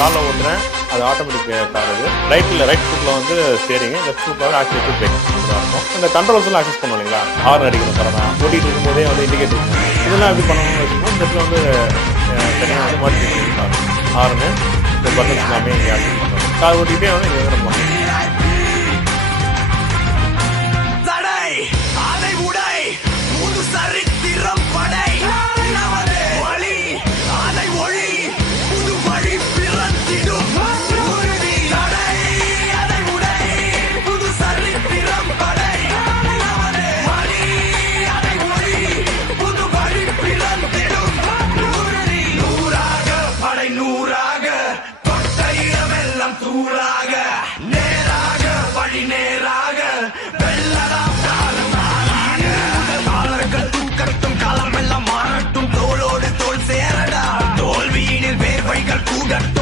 காலில் ஓட்டுறேன், அது ஆட்டோமேட்டிக் கார். இது ரைட் ஃபுட்டில் வந்து ஸ்டேரிங், லெஃப்ட் ஃபுட்டில் ஆக்சிலேட்டர் பிரேக் இருக்கும். இந்த கண்ட்ரோல்ஸ் எல்லாம் ஆக்சஸ் பண்ணுவோம் இல்லைங்களா, ஹார்ன் அடிக்கணும் தரணும், ஓட்டிகிட்டு இருக்கும்போதே வந்து இண்டிகேட் இருக்கும். இதெல்லாம் எப்படி பண்ணணும்னு வச்சுக்கோங்க. இந்த இடத்துல வந்து தனியாக வந்து மாடிஃபை பண்ணிக்கலாம். ஹார்னு இந்த பட்டன்ஸ் எல்லாமே இங்கே ஆக்சஸ் பண்ணணும். கார் ஓட்டிகிட்டே வந்து இங்கே நம்ம பண்ணணும். நூறாக தொட்ட இடமெல்லாம் தூளாக